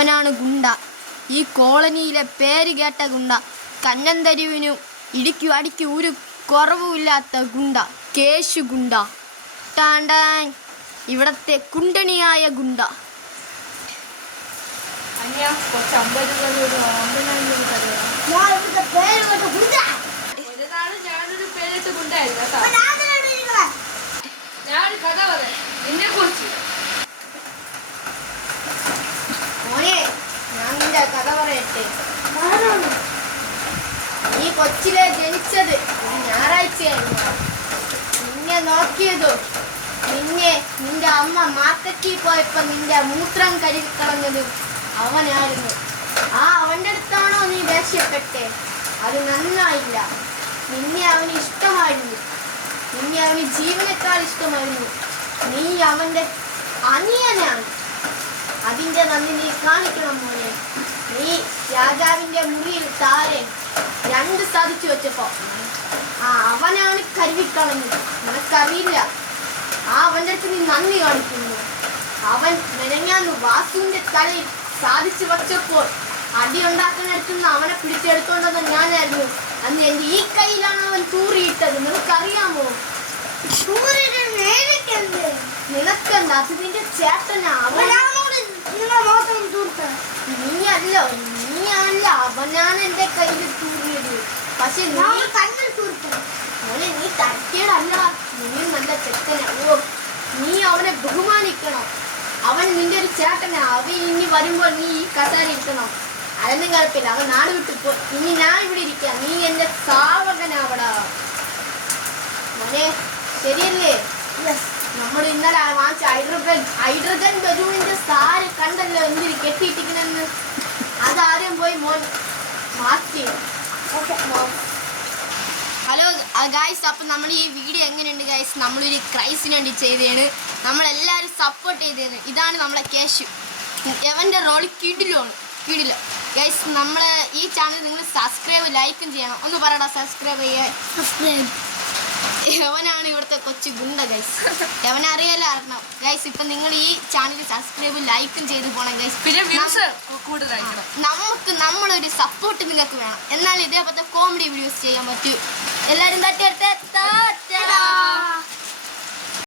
അവനാണ് ഗുണ്ട. ഈ കോളനിയിലെ പേര് കേട്ട ഗുണ്ട. കന്നന്തരിവിനും ഇടിക്കും അടിക്കും ഒരു കുറവുമില്ലാത്ത ഗുണ്ട. കേശു ഗുണ്ട. ടാൻ ഇവിടത്തെ കുണ്ടണിയായ ഗുണ്ട. ഞാനൊരു പേരിട്ട് ഗുണ്ടായിരുന്നു കേട്ടോ. ഞാനൊരു കഥ പറയാം നിന്നെ കുറിച്ച്. മോനെ, ഞാൻ നിന്റെ കഥ പറയട്ടെ. നീ കൊച്ചിലെ ജനിച്ചത് ഞായറാഴ്ചയായിരുന്നു. നിന്നെ നോക്കിയതോ നിന്റെ അമ്മ മാർക്കറ്റിൽ പോയപ്പോ നിന്റെ മൂത്രം കരുവിക്കളഞ്ഞതും അവനായിരുന്നു. അവന്റെ അടുത്താണോ നീ ദേഷ്യപ്പെട്ടെ? അത് നന്നായില്ല. നിന്നെ അവന് ഇഷ്ടമായിരുന്നു. നിന്നെ അവന് ജീവനേക്കാൾ ഇഷ്ടമായിരുന്നു. നീ അവന്റെ അനിയനാണ്. അതിന്റെ നന്ദി നീ കാണിക്കണം മോനെ. നീ രാജാവിന്റെ മുറിയിൽ താരെ 2 സാധിച്ചു വെച്ചപ്പോ അവനാണ് കരുവിക്കളഞ്ഞത്. നിനക്കറിയില്ല. അവന്റെ അടുത്ത് നീ നന്ദി കാണിക്കുന്നു. അവൻ മെനഞ്ഞാന്ന് വാസുവിന്റെ തലയിൽ സാധിച്ചു വച്ചപ്പോൾ അടി ഉണ്ടാക്കുന്നിടത്തുനിന്ന് അവനെ പിടിച്ചെടുത്തോണ്ടെന്ന് ഞാനായിരുന്നു. അന്ന് എന്റെ ഈ കയ്യിലാണ് അവൻ തൂറിയിട്ടത്. നിനക്കറിയാമോ? നിനക്കെന്താ? അത് നിന്റെ ചേട്ടനാ. നീയല്ല അവനാണ് എന്റെ കയ്യിൽ തൂറിയത്. പക്ഷെ മോനെ, നീ തട്ടിയടല്ല. നീ നല്ല ചെക്കനാ. നീ അവനെ ബഹുമാനിക്കണം. അവൻ നിന്റെ ഒരു ചേട്ടനാ. അവൻ ഇനി വരുമ്പോൾ നീ ഈ കസേര ഇരിക്കണം. അതൊന്നും കുഴപ്പമില്ല. അവൻ നാട് വിട്ടുപോ. ഇനി ഞാൻ ഇവിടെ ഇരിക്കാം. നീ എന്റെ സാവകനാവടാ മോനെ. ശരിയല്ലേ? നമ്മൾ ഇന്നലെ വാങ്ങിച്ച ഹൈഡ്രജൻ ബലൂണിന്റെ സാരി കണ്ടല്ലോ എന്തിരി കെട്ടിയിട്ടിരിക്കുന്നെന്ന്. അതാദ്യം പോയി മോൻ മാറ്റി. ഹലോ ഗായ്സ്, അപ്പം നമ്മൾ ഈ വീഡിയോ എങ്ങനെയുണ്ട് ഗായ്സ്? നമ്മളൊരു ക്രൈസിന് വേണ്ടി ചെയ്തതാണ്. നമ്മളെല്ലാവരും സപ്പോർട്ട് ചെയ്തതാണ്. ഇതാണ് നമ്മളെ കേശു. എവൻ്റെ റോള് കിടിലോ ഗൈസ്. നമ്മളെ ഈ ചാനൽ നിങ്ങൾ സബ്സ്ക്രൈബ് ലൈക്കും ചെയ്യണം. ഒന്ന് പറയടാ, സബ്സ്ക്രൈബ് ചെയ്യാൻ. യവനാണ് ഇവിടുത്തെ കൊച്ചു ഗുണ്ട ഗൈസ്. യവനറിയാലോ അറിയണം ഗൈസ്. ഇപ്പം നിങ്ങൾ ഈ ചാനൽ സബ്സ്ക്രൈബ് ലൈക്കും ചെയ്ത് പോകണം ഗൈസ്. പിന്നെ നമ്മളൊരു സപ്പോർട്ട് നിങ്ങൾക്ക് വേണം. എന്നാൽ ഇതേപോലത്തെ കോമഡി വീഡിയോസ് ചെയ്യാൻ പറ്റൂ. എല്ലാവരും തട്ടി